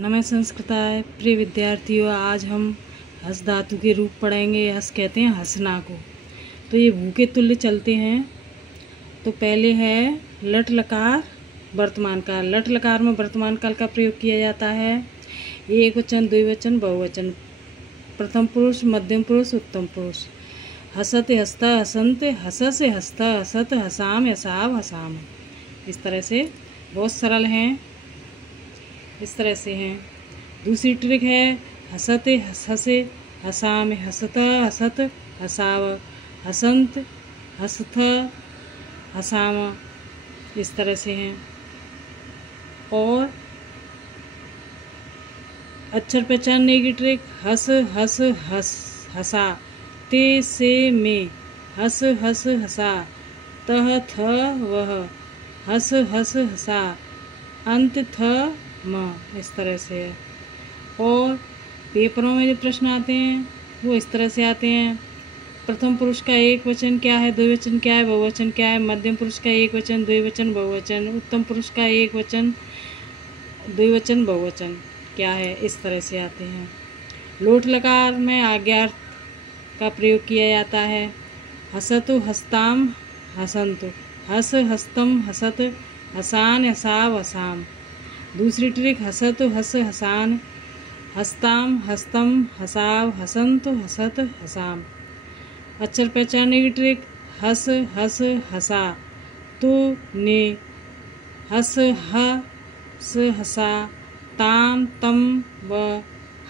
नमः संस्कृताय प्रिय विद्यार्थियों, आज हम हस धातु के रूप पढ़ेंगे। हस कहते हैं हंसना को। तो ये भू के तुल्य चलते हैं। तो पहले है लट लकार वर्तमान काल। लट लकार में वर्तमान काल का प्रयोग किया जाता है। एक वचन, द्विवचन, बहुवचन, प्रथम पुरुष, मध्यम पुरुष, उत्तम पुरुष। हसत हसता हसंत, हसस हसता हसत, हसाम हसाव हसाम। इस तरह से बहुत सरल हैं। इस तरह से हैं। दूसरी ट्रिक है हसते हससे, हसाम हसता हसत, हसाव हसंत, हसथ हसाम। इस तरह से हैं। और अक्षर पहचानने की ट्रिक हस हस हस हसा, ते से में, हस हस हसा, तह थ वह, हस हस हसा, अंत थ म। इस तरह से है। और पेपरों में जो प्रश्न आते हैं वो इस तरह से आते हैं। प्रथम पुरुष का एक वचन क्या है, द्विवचन क्या है, बहुवचन क्या है। मध्यम पुरुष का एक वचन, द्विवचन, बहुवचन। उत्तम पुरुष का एक वचन, द्विवचन, बहुवचन क्या है। इस तरह से आते हैं। लोट लकार में आज्ञार्थ का प्रयोग किया जाता है। हसतु हस्ताम हसंतु, हस हस्तम हसत, हसान हसाव हसाम। दूसरी ट्रिक हसतु हस हसान, हस्ताम हस्तम हसाव हसंतु हसत हसाम। अक्षर पहचानने की ट्रिक हस हस हसा, तु ने, हस ह स हसा, ताम तम व,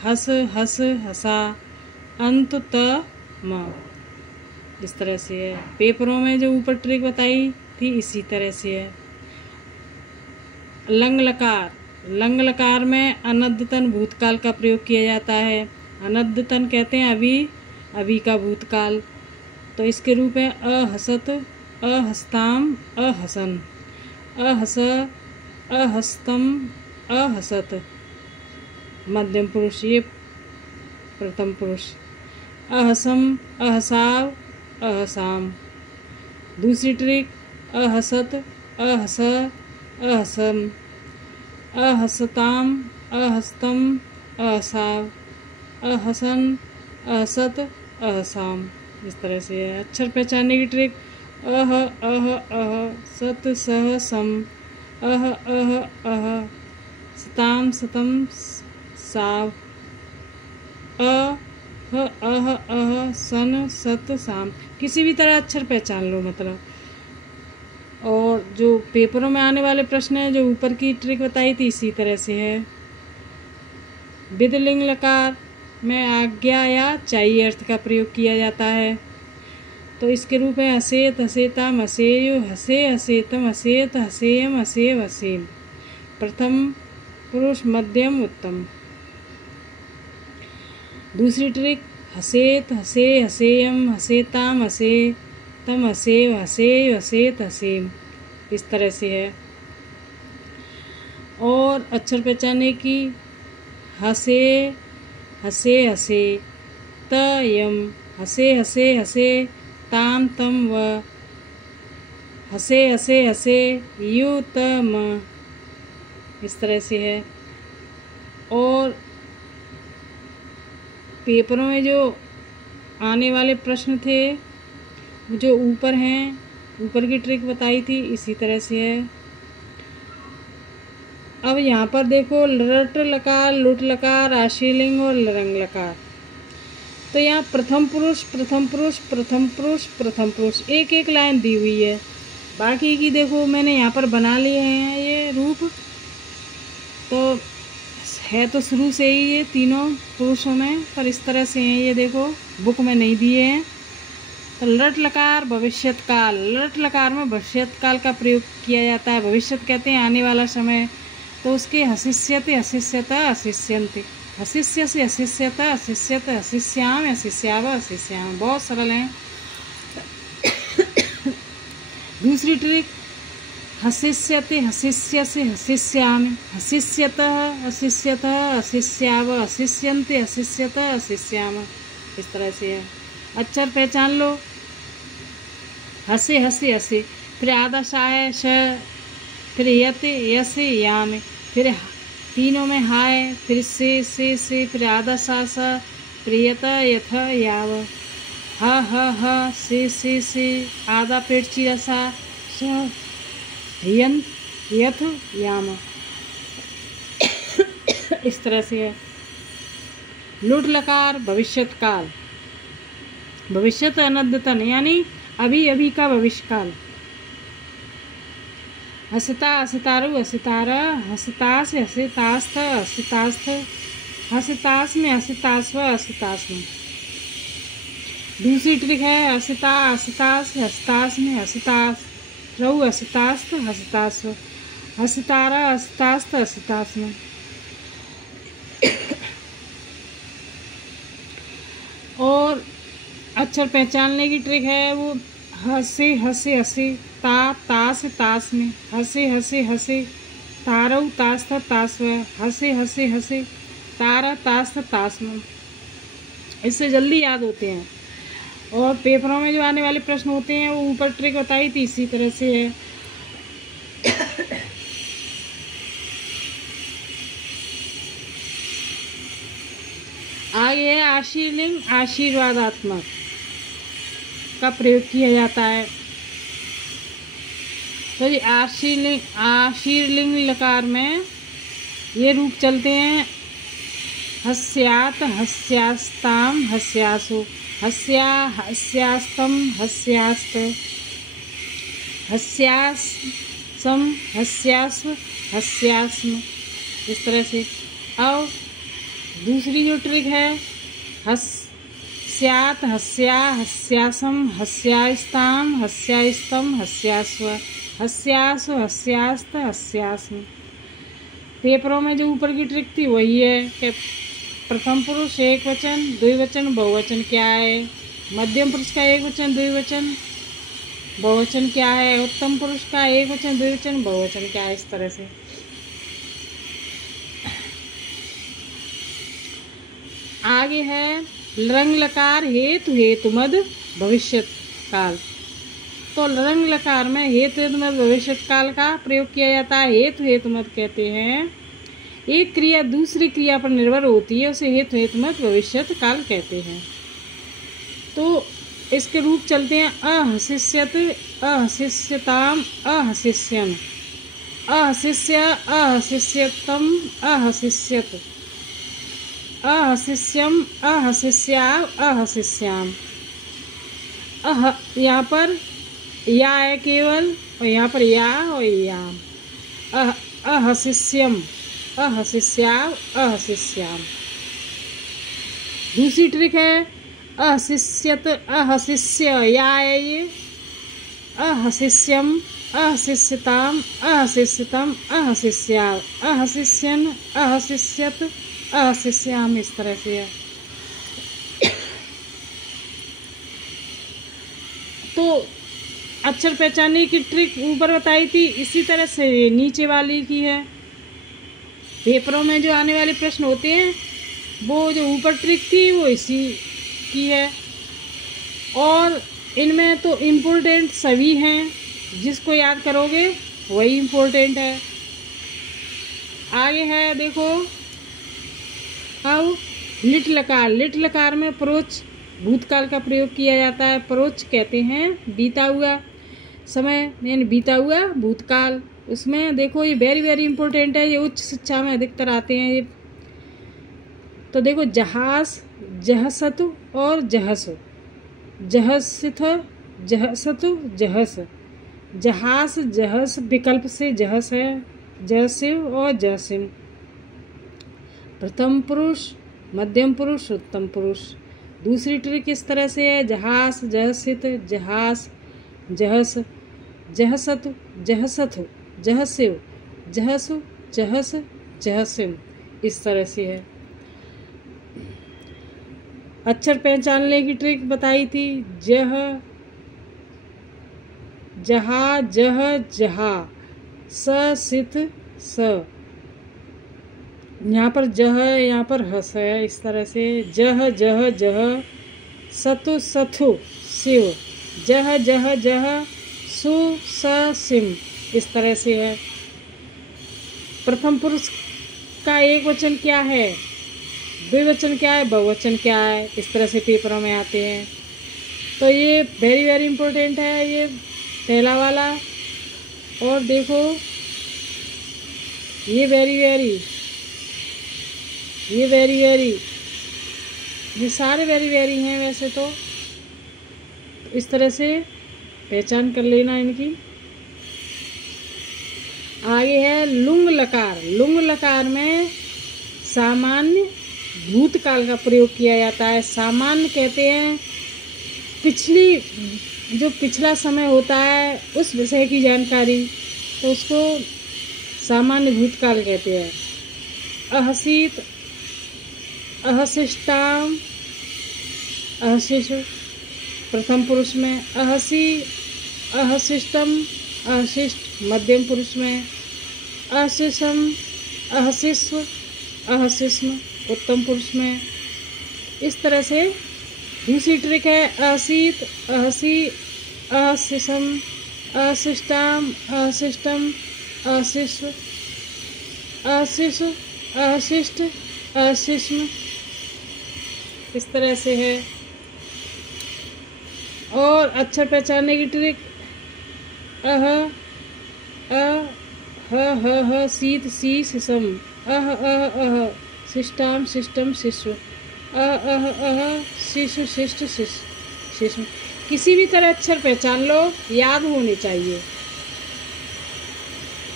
हस हस हसा, अंत त म। इस तरह से है। पेपरों में जो ऊपर ट्रिक बताई थी इसी तरह से है। लंग लकार। लंग लकार में अनद्यतन भूतकाल का प्रयोग किया जाता है। अनद्यतन कहते हैं अभी, अभी का भूतकाल। तो इसके रूप है अहसत, अहस्ताम, अहसन, अहस, अहस्तम, अहसत। मध्यम पुरुष ये प्रथम पुरुष। अहसम, अहसाव, अहसाम। दूसरी ट्रिक अहसत, अहस, अहसम, अहसताम, अहस्तम, अहसाव, अहसन, अहसत, अहसाम। इस तरह से है। अक्षर पहचानने की ट्रिक अह अह अह, सत सह सम, अह अह अह, सताम सतम साव, अह अह अह, सन सत साम। किसी भी तरह अक्षर पहचान लो मतलब। और जो पेपरों में आने वाले प्रश्न हैं जो ऊपर की ट्रिक बताई थी इसी तरह से है। विधिलिंग लकार में आज्ञा या चाहिए अर्थ का प्रयोग किया जाता है। तो इसके रूप में हसेत हसेताम, हसेयु, हसे हसेतम, हसेत हसेयम, हसेव हसेम। प्रथम पुरुष, मध्यम, उत्तम। दूसरी ट्रिक हसेत हसे हसेयम, हसेताम, हसे तम, हसेव हसेय, हसेत हसेम। इस तरह से है। और अक्षर पहचानने की हसे हसे हसे, त यम, हसे हसे हसे, ताम तम व, हसे हसे हसे, यु त म। इस तरह से है। और पेपरों में जो आने वाले प्रश्न थे जो ऊपर हैं, ऊपर की ट्रिक बताई थी इसी तरह से है। अब यहाँ पर देखो लट लकार, लुट लकार, आशीलिंग और लरंग लकार। तो यहाँ प्रथम पुरुष, प्रथम पुरुष, प्रथम पुरुष, प्रथम पुरुष, एक एक लाइन दी हुई है। बाकी की देखो मैंने यहाँ पर बना लिए हैं ये रूप। तो है तो शुरू से ही ये तीनों पुरुषों में, पर इस तरह से हैं ये देखो, बुक में नहीं दिए हैं। तो लट लकार भविष्यत काल। लट लकार में भविष्यत काल का प्रयोग किया जाता है। भविष्यत कहते हैं आने वाला समय। तो उसके हसिष्यते, हसिष्यत, हसिष्यन्ते, हसिष्य से हसिष्यत, हसिष्यत, हसिष्याम, हसिष्याव, हसिष्याम। बहुत सरल हैं। दूसरी ट्रिक हसिष्यते, हसिष्य से हसिष्याम, हसिष्यत, हसिष्यत, हसिष्याव, हसिष्यन्ते, हसिष्यत, हसिष्याम। इस तरह से है। अक्षर पहचान लो। हसे हसे हसे, फिर आधा शाय श, फिर यते यसे याम, फिर तीनों में हाय, फिर से, फिर आधा सा, फिर यथ यथ याव, ह से, आधा पेट चीरा सा, यंत यथ याम। इस तरह से है। लुट लकार भविष्यत काल, भविष्यत अनद्यतन यानी अभी अभी का भविष्य काल। हसता हसतारु हसतारा, हसतास हसितास्थ हसितास्थ, हसितास में हसितास्व हसितास्म। दूसरी ट्रिक है हसिता हसितास, हसितास में हसितास रहु हसितास्थ हसितास्व, हसितारा हसितास्थ हसितास्म। और अक्षर पहचानने की ट्रिक है वो हसे हसे हसे, तास तास में, हसे तारऊ तास था तास्व, हसे तारा तास था तास में। इससे जल्दी याद होते हैं। और पेपरों में जो आने वाले प्रश्न होते हैं वो ऊपर ट्रिक बताई थी इसी तरह से है। आगे है आशीर्लिंग, आशीर्वादात्मक का प्रयोग किया जाता है। तो ये आशीर्लिंग लकार में ये रूप चलते हैं हस्यात हस्यास्ताम हस्यासु, हस्या हस्यास्तम हस्यास्त, हस्यासम हस्यास्व हस्यास्म। इस तरह से। और दूसरी जो ट्रिक है हस्यात हस्या हस्यासम हस्यास्ताम हस्यास्तम हस्यास्व, हस्यास्व हस्यास्त हस्यास्म। पेपरों में जो ऊपर की ट्रिक थी वही है कि प्रथम पुरुष एक वचन, द्विवचन, बहुवचन क्या है, मध्यम पुरुष का एक वचन, द्विवचन, बहुवचन क्या है, उत्तम पुरुष का एक वचन, द्विवचन, बहुवचन क्या है। इस तरह से। आगे है रंग लकार हेतु हेतुमद भविष्यत काल। तो रंग लकार में हेतु हेतुमद भविष्यत काल का प्रयोग किया जाता है। हेतु हेतुमद कहते हैं एक क्रिया दूसरी क्रिया पर निर्भर होती है, उसे हेतु हेतुमद भविष्यत काल कहते हैं। तो इसके रूप चलते हैं अहसिष्यत, अहसिष्यताम, अहसिष्यन, अहसिष्य, अहसिष्यतम, अहसिष्यत, अहसिष्यम, अहसिष्याव, अहसिष्याम। यहाँ पर या है केवल, और यहाँ पर या और याम। अहसिष्यम, अहसिष्याव, अहसिष्याम। दूसरी ट्रिक है अहसिष्यत, अहसिष्य या है ये, अहसिष्यम, अहसिष्यताम, अहसिष्यतम, अहसिष्याव, अहसिष्यन, अहसिष्यत, अहसिष्याम। इस तरह से है। तो अक्षर पहचानने की ट्रिक ऊपर बताई थी, इसी तरह से नीचे वाली की है। पेपरों में जो आने वाले प्रश्न होते हैं वो जो ऊपर ट्रिक थी वो इसी की है। और इनमें तो इम्पोर्टेंट सभी हैं, जिसको याद करोगे वही इम्पोर्टेंट है। आगे है देखो अब लिट लकार। लिट लकार में प्रोच भूतकाल का प्रयोग किया जाता है। प्रोच कहते हैं बीता हुआ समय यानी बीता हुआ भूतकाल। उसमें देखो ये वेरी वेरी इंपॉर्टेंट है, ये उच्च शिक्षा में अधिकतर आते हैं ये। तो देखो जहास, जहसतु और जहसु, जहसिथ, जहसतु, जहस, जहास, जहस विकल्प से जहस है, जहसिव और जहसिम। प्रथम पुरुष, मध्यम पुरुष, उत्तम पुरुष। दूसरी ट्रिक इस तरह से है जहास, जहसित, जहास, जहस, जहसतु, जहसथु, जहसिव, जहसु, जहस, जहसिम। इस तरह से है। अक्षर पहचानने की ट्रिक बताई थी जह, जहा, जह, जहा, स, सिथ, स। यहाँ पर जह है, यहाँ पर हस है। इस तरह से जह, जह, जह, सतु, सथु, शिव, जह, जह, जह, सु, स, सिम। इस तरह से है। प्रथम पुरुष का एक वचन क्या है, द्विवचन क्या है, बहुवचन क्या है, इस तरह से पेपरों में आते हैं। तो ये वेरी वेरी इम्पोर्टेंट है ये पहला वाला। और देखो ये वेरी वेरी, ये वेरी वेरी, ये सारे वेरी वेरी हैं वैसे तो इस तरह से पहचान कर लेना इनकी। आगे है लुंग लकार। लुंग लकार में सामान्य भूतकाल का प्रयोग किया जाता है। सामान्य कहते हैं पिछला समय होता है उस विषय की जानकारी, तो उसको सामान्य भूतकाल कहते हैं। अहसित, अहसिष्टाम, अहसिष प्रथम पुरुष में, अहसी, अहसिष्टम, अहसिष्ट मध्यम पुरुष में, अहसिषम, अहसिस्व, अहसिस्म उत्तम पुरुष में। इस तरह से दूसरी ट्रिक है अहसित, अहसी, अहसिषम, अहसिष्टाम, अहसिष्टम, अहसिस्व, अहसिष, अहसिष्ट, अहसिस्म, इस तरह से है। और अक्षर पहचानने की ट्रिक अह, अ, ह, शीत, सी, सिसम, अह, शिष्टाम, शिष्टम, शिशु, अह, शिशु, शिष्ट, शिशु। किसी भी तरह अक्षर पहचान लो, याद होने चाहिए।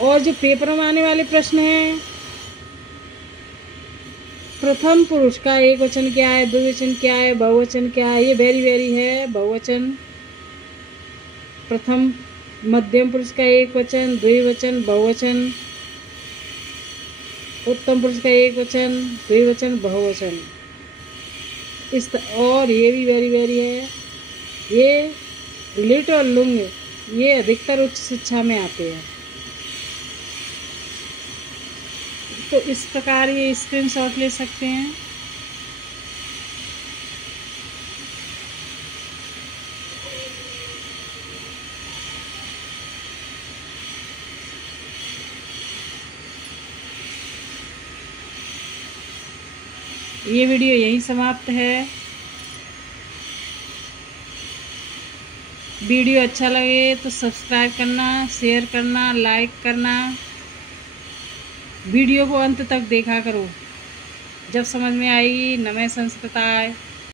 और जो पेपरों में आने वाले प्रश्न हैं, प्रथम पुरुष का एक वचन क्या है, द्विवचन क्या है, बहुवचन क्या है, ये वेरी वेरी है। बहुवचन प्रथम मध्यम पुरुष का एक वचन, द्विवचन, बहुवचन, उत्तम पुरुष का एक वचन, द्विवचन, बहुवचन। और ये भी वेरी वेरी है। ये लिट और लुंग ये अधिकतर उच्च शिक्षा में आते हैं। तो इस प्रकार ये स्क्रीनशॉट ले सकते हैं। ये वीडियो यहीं समाप्त है। वीडियो अच्छा लगे तो सब्सक्राइब करना, शेयर करना, लाइक करना। वीडियो को अंत तक देखा करो, जब समझ में आएगी। नमः संस्कृताय।